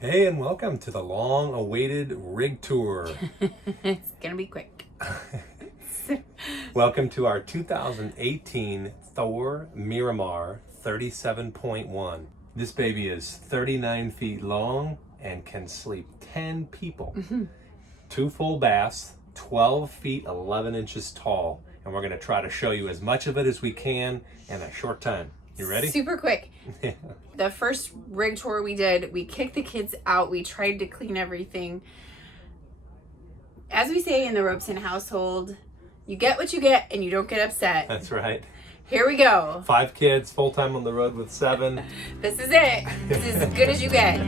Hey, and welcome to the long-awaited rig tour. It's gonna be quick. Welcome to our 2018 Thor Miramar 37.1. This baby is 39 feet long and can sleep 10 people. Two full baths, 12 feet 11 inches tall, and we're going to try to show you as much of it as we can in a short time. You ready? Super quick. The first rig tour we did, we kicked the kids out. We tried to clean everything. As we say in the Robeson household, you get what you get and you don't get upset. That's right. Here we go. 5 kids, full-time on the road with 7. This is it. This is as good as you get.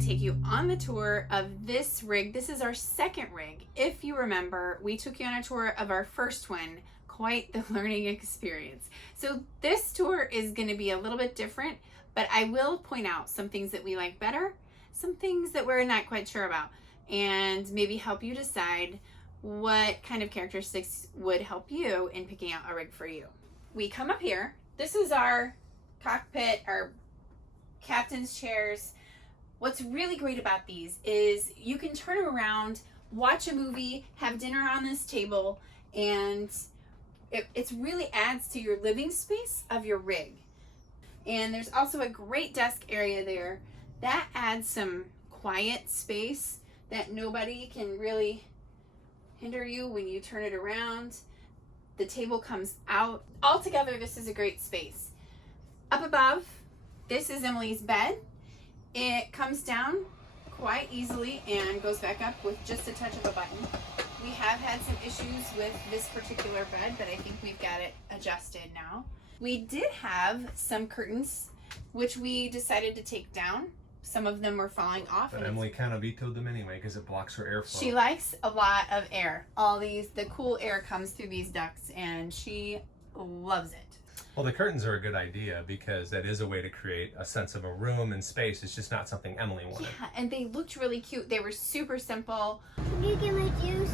Take you on the tour of this rig. This is our second rig. If you remember, we took you on a tour of our first one. Quite the learning experience. So this tour is going to be a little bit different, but I will point out some things that we like better, some things that we're not quite sure about, and maybe help you decide what kind of characteristics would help you in picking out a rig for you. We come up here. This is our cockpit, our captain's chairs. What's really great about these is you can turn them around, watch a movie, have dinner on this table, and it really adds to your living space of your rig. And there's also a great desk area there. That adds some quiet space that nobody can really hinder you when you turn it around. The table comes out. Altogether, this is a great space. Up above, this is Emily's bed. It comes down quite easily and goes back up with just a touch of a button. We have had some issues with this particular bed, but I think we've got it adjusted now. We did have some curtains, which we decided to take down. Some of them were falling off. But Emily kind of vetoed them anyway because it blocks her airflow. She likes a lot of air. The cool air comes through these ducts and she loves it. Well, the curtains are a good idea because that is a way to create a sense of a room and space. It's just not something Emily wanted. Yeah, and they looked really cute. They were super simple. Can you get my juice?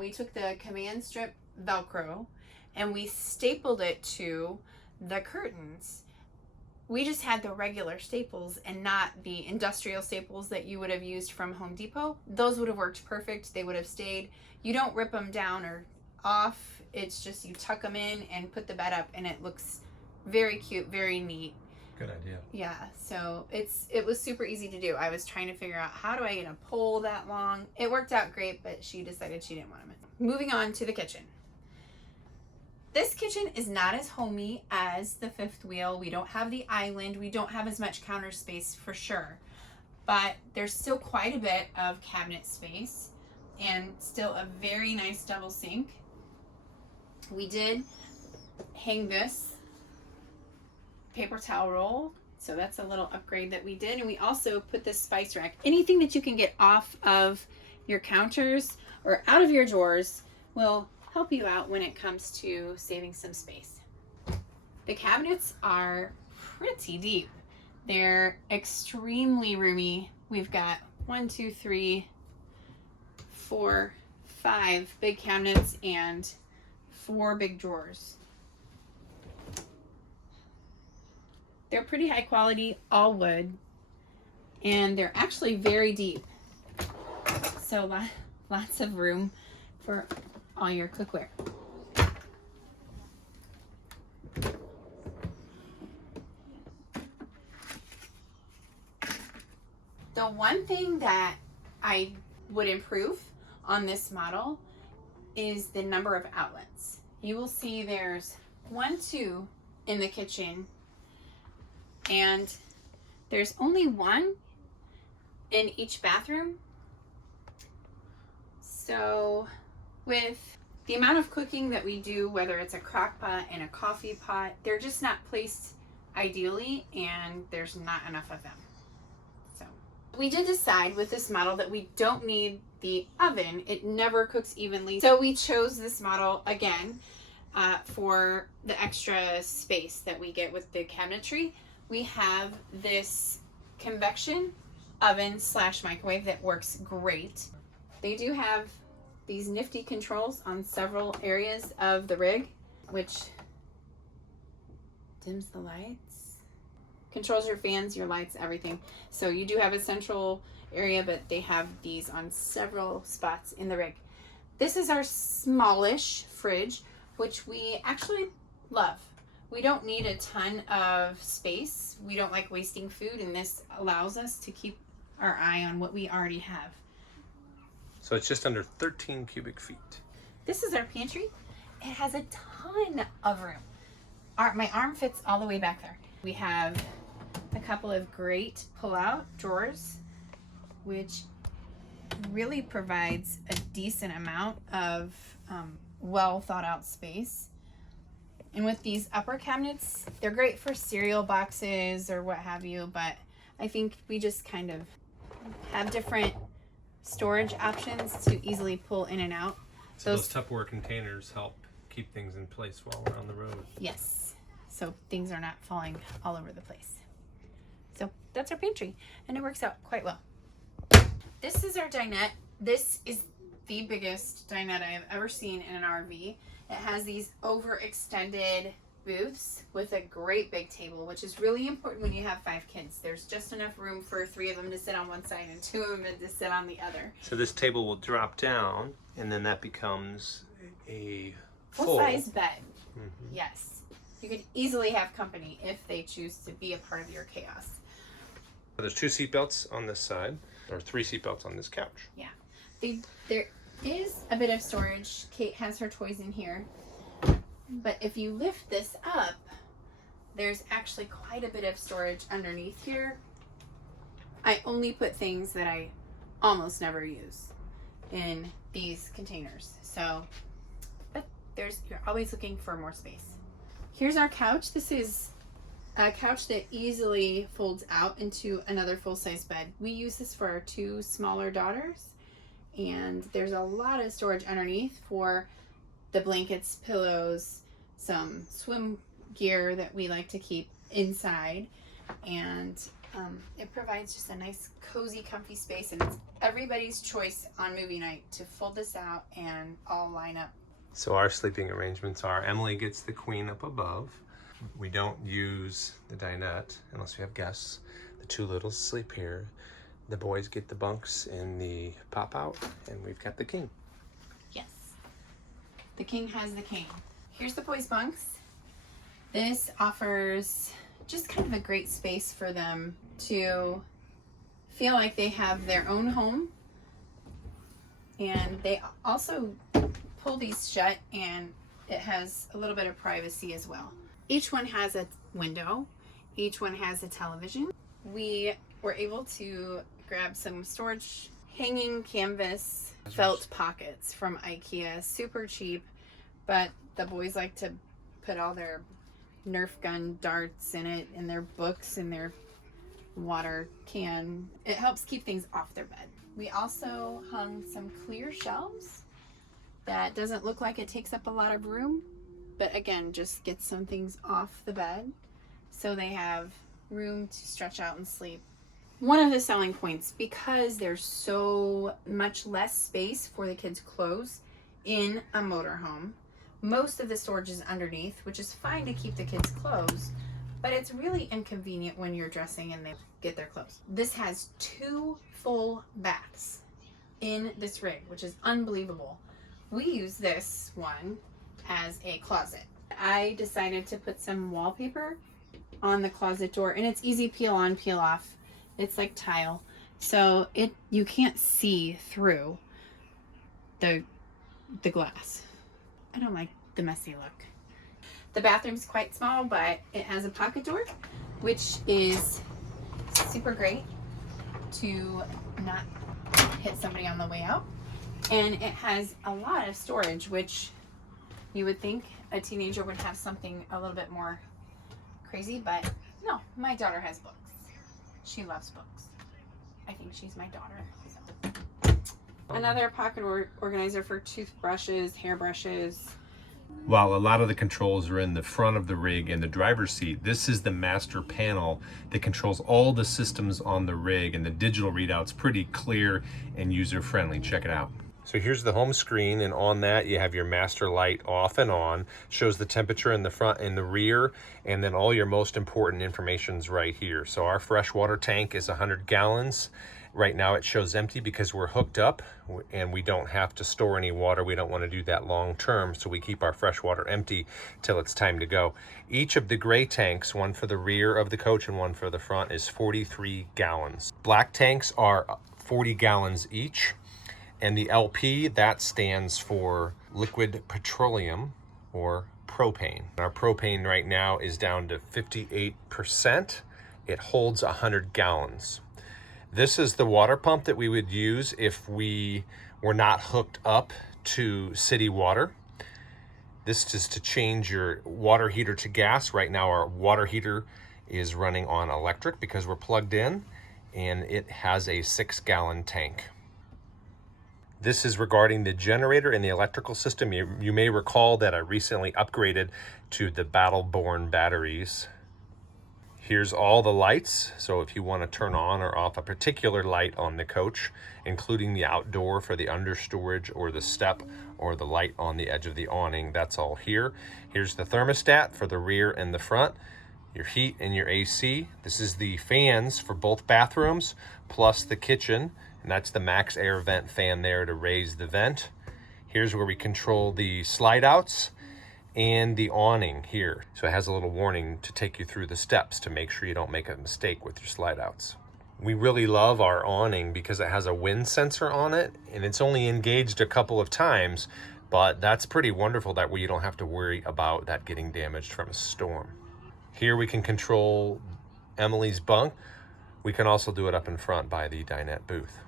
We took the command strip Velcro and we stapled it to the curtains. We just had the regular staples and not the industrial staples that you would have used from Home Depot. Those would have worked perfect. They would have stayed. You don't rip them down or off. It's just you tuck them in and put the bed up and it looks very cute, very neat. Good idea. Yeah, so it was super easy to do. I was trying to figure out how do I get a pole that long. It worked out great, but she decided she didn't want them. Moving on to the kitchen. This kitchen is not as homey as the fifth wheel. We don't have the island. We don't have as much counter space for sure. But there's still quite a bit of cabinet space and still a very nice double sink. We did hang this paper towel roll. So that's a little upgrade that we did. And we also put this spice rack. Anything that you can get off of your counters or out of your drawers will help you out when it comes to saving some space. The cabinets are pretty deep. They're extremely roomy. We've got 1, 2, 3, 4, 5 big cabinets and 4 big drawers. They're pretty high quality, all wood, and they're actually very deep. So lots of room for all your cookware. The one thing that I would improve on this model is the number of outlets. You will see there's 1, 2 in the kitchen, and there's only 1 in each bathroom. So with the amount of cooking that we do, whether it's a crock pot and a coffee pot, they're just not placed ideally and there's not enough of them. So we did decide with this model that we don't need the oven. It never cooks evenly. So we chose this model again for the extra space that we get with the cabinetry. We have this convection oven / microwave that works great. They do have these nifty controls on several areas of the rig, which dims the lights, controls your fans, your lights, everything. So you do have a central area, but they have these on several spots in the rig. This is our smallish fridge, which we actually love. We don't need a ton of space. We don't like wasting food, and this allows us to keep our eye on what we already have. So it's just under 13 cubic feet. This is our pantry. It has a ton of room. My arm fits all the way back there. We have a couple of great pull-out drawers, which really provides a decent amount of well thought out space. And with these upper cabinets, they're great for cereal boxes or what have you, but I think we just kind of have different storage options to easily pull in and out. So those Tupperware containers help keep things in place while we're on the road. Yes, so things are not falling all over the place. So that's our pantry, and it works out quite well. This is our dinette. This is the biggest dinette I have ever seen in an RV. It has these overextended booths with a great big table, which is really important when you have 5 kids. There's just enough room for 3 of them to sit on one side and 2 of them to sit on the other. So this table will drop down, and then that becomes a full-size bed. Mm-hmm. Yes. You could easily have company if they choose to be a part of your chaos. There's 2 seat belts on this side, or 3 seat belts on this couch. Yeah. There is a bit of storage. Kate has her toys in here. But if you lift this up, there's actually quite a bit of storage underneath here. I only put things that I almost never use in these containers. So, but you're always looking for more space. Here's our couch. This is a couch that easily folds out into another full-size bed. We use this for our 2 smaller daughters, and there's a lot of storage underneath for the blankets, pillows, some swim gear that we like to keep inside, and it provides just a nice cozy comfy space, and it's everybody's choice on movie night to fold this out and all line up. So our sleeping arrangements are Emily gets the queen up above. We don't use the dinette unless we have guests. The 2 littles sleep here. The boys get the bunks in the pop out, and we've got the king. Yes. The king has the king. Here's the boys' bunks. This offers just kind of a great space for them to feel like they have their own home. And they also pull these shut, and it has a little bit of privacy as well. Each one has a window. Each one has a television. We were able to grab some storage hanging canvas felt pockets from IKEA, super cheap, but the boys like to put all their Nerf gun darts in it, and their books, and their water can. It helps keep things off their bed. We also hung some clear shelves that doesn't look like it takes up a lot of room, but again, just gets some things off the bed so they have room to stretch out and sleep. One of the selling points, because there's so much less space for the kids' clothes in a motorhome, most of the storage is underneath, which is fine to keep the kids' clothes, but it's really inconvenient when you're dressing and they get their clothes. This has 2 full baths in this rig, which is unbelievable. We use this one as a closet. I decided to put some wallpaper on the closet door, and it's easy peel on, peel off. It's like tile, so you can't see through the glass. I don't like the messy look. The bathroom's quite small, but it has a pocket door, which is super great to not hit somebody on the way out. And it has a lot of storage, which you would think a teenager would have something a little bit more crazy, but no, my daughter has books. She loves books. I think she's my daughter. So. Another pocket organizer for toothbrushes, hairbrushes. While a lot of the controls are in the front of the rig and the driver's seat, this is the master panel that controls all the systems on the rig, and the digital readout's pretty clear and user-friendly. Check it out. So here's the home screen, and on that you have your master light off and on, shows the temperature in the front and the rear, and then all your most important information's right here. So our freshwater tank is 100 gallons. Right now it shows empty because we're hooked up and we don't have to store any water. We don't want to do that long term, so we keep our fresh water empty till it's time to go. Each of the gray tanks, one for the rear of the coach and one for the front, is 43 gallons. Black tanks are 40 gallons each. And the LP, that stands for liquid petroleum or propane. Our propane right now is down to 58%. It holds 100 gallons. This is the water pump that we would use if we were not hooked up to city water. This is to change your water heater to gas. Right now our water heater is running on electric because we're plugged in, and it has a 6-gallon tank. This is regarding the generator and the electrical system. You may recall that I recently upgraded to the Battle-Born batteries. Here's all the lights. So if you want to turn on or off a particular light on the coach, including the outdoor for the understorage or the step or the light on the edge of the awning, that's all here. Here's the thermostat for the rear and the front, your heat and your AC. This is the fans for both bathrooms plus the kitchen. And that's the max air vent fan there to raise the vent. Here's where we control the slide outs and the awning here. So it has a little warning to take you through the steps to make sure you don't make a mistake with your slide outs. We really love our awning because it has a wind sensor on it, and it's only engaged a couple of times, but that's pretty wonderful that way you don't have to worry about that getting damaged from a storm. Here we can control Emily's bunk. We can also do it up in front by the dinette booth.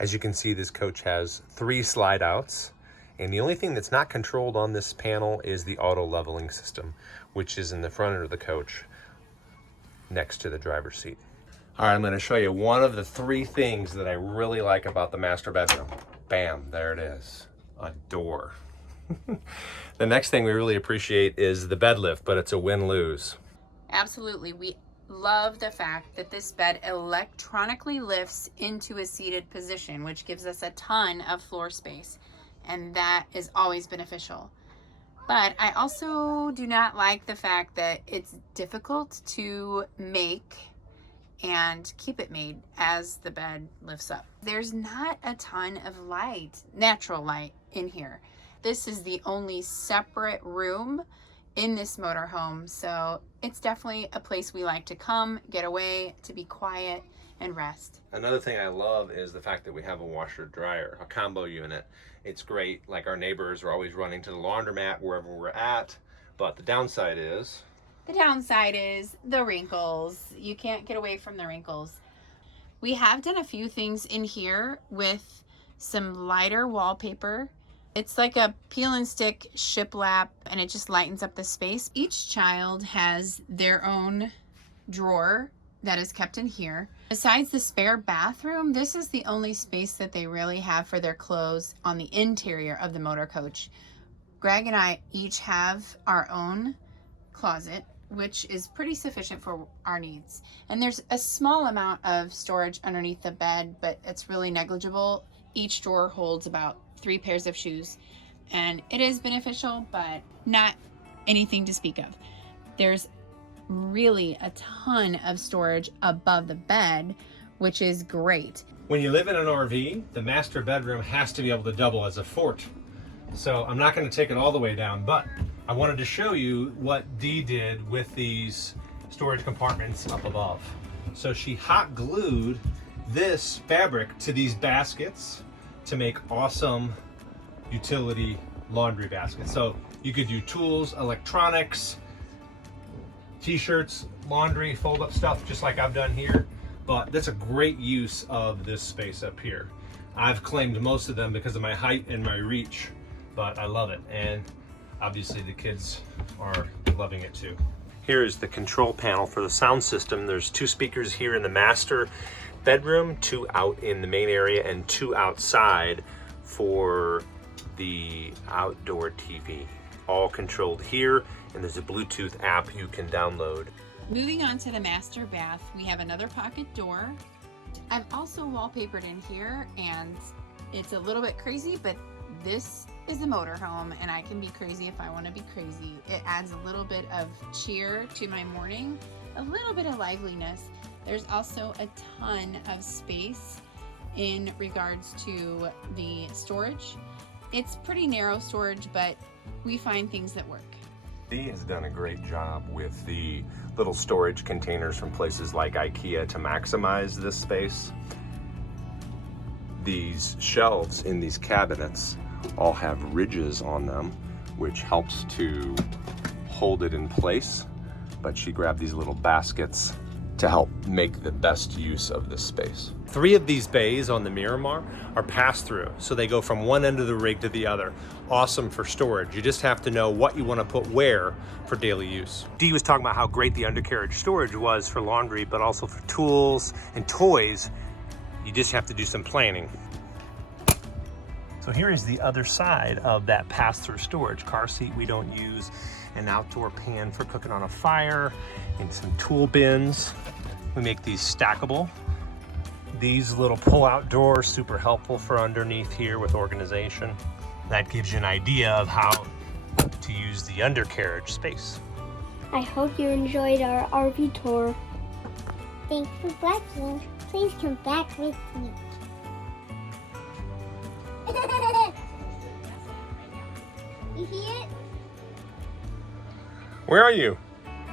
As you can see, this coach has 3 slide outs, and the only thing that's not controlled on this panel is the auto leveling system, which is in the front of the coach next to the driver's seat. All right, I'm going to show you one of the 3 things that I really like about the master bedroom. Bam, there it is, a door. The next thing we really appreciate is the bed lift, but it's a win-lose. Absolutely. We love the fact that this bed electronically lifts into a seated position, which gives us a ton of floor space, and that is always beneficial. But I also do not like the fact that it's difficult to make and keep it made as the bed lifts up. There's not a ton of light, natural light in here. This is the only separate room in this motorhome, so it's definitely a place we like to come, get away, to be quiet and rest. Another thing I love is the fact that we have a washer dryer, a combo unit. It's great. Like, our neighbors are always running to the laundromat wherever we're at, but the downside is the wrinkles. You can't get away from the wrinkles. We have done a few things in here with some lighter wallpaper. It's like a peel and stick shiplap, and it just lightens up the space. Each child has their own drawer that is kept in here. Besides the spare bathroom, this is the only space that they really have for their clothes on the interior of the motor coach. Greg and I each have our own closet, which is pretty sufficient for our needs. And there's a small amount of storage underneath the bed, but it's really negligible. Each drawer holds about 3 pairs of shoes, and it is beneficial, but not anything to speak of. There's really a ton of storage above the bed, which is great. When you live in an RV, the master bedroom has to be able to double as a fort. So I'm not going to take it all the way down, but I wanted to show you what Dee did with these storage compartments up above. So she hot glued this fabric to these baskets to make awesome utility laundry baskets. So you could do tools, electronics, t-shirts, laundry, fold up stuff, just like I've done here. But that's a great use of this space up here. I've claimed most of them because of my height and my reach, but I love it. And obviously the kids are loving it too. Here is the control panel for the sound system. There's 2 speakers here in the master bedroom, 2 out in the main area, and 2 outside for the outdoor TV. all controlled here, and there's a Bluetooth app you can download. Moving on to the master bath, we have another pocket door. I've also wallpapered in here, and it's a little bit crazy, but this is the motorhome, and I can be crazy if I want to be crazy. It adds a little bit of cheer to my morning, a little bit of liveliness. There's also a ton of space in regards to the storage. It's pretty narrow storage, but we find things that work. He has done a great job with the little storage containers from places like IKEA to maximize this space. These shelves in these cabinets all have ridges on them, which helps to hold it in place. But she grabbed these little baskets to help make the best use of this space. 3 of these bays on the Miramar are pass-through, so they go from one end of the rig to the other. Awesome for storage. You just have to know what you want to put where for daily use. Dee was talking about how great the undercarriage storage was for laundry, but also for tools and toys. You just have to do some planning. So here is the other side of that pass-through storage. Car seat we don't use, an outdoor pan for cooking on a fire, and some tool bins. We make these stackable. These little pull-out doors, super helpful for underneath here with organization. That gives you an idea of how to use the undercarriage space. I hope you enjoyed our RV tour. Thanks for watching. Please come back with me. You hear it? Where are you?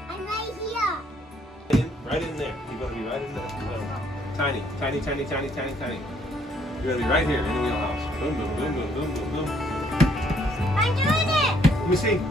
I'm right here. Right in there. You're gonna be right in there. Tiny, tiny, tiny, tiny, tiny, tiny. You're gonna be right here in the wheelhouse. Boom, boom, boom, boom, boom, boom, boom. I'm doing it. Let me see.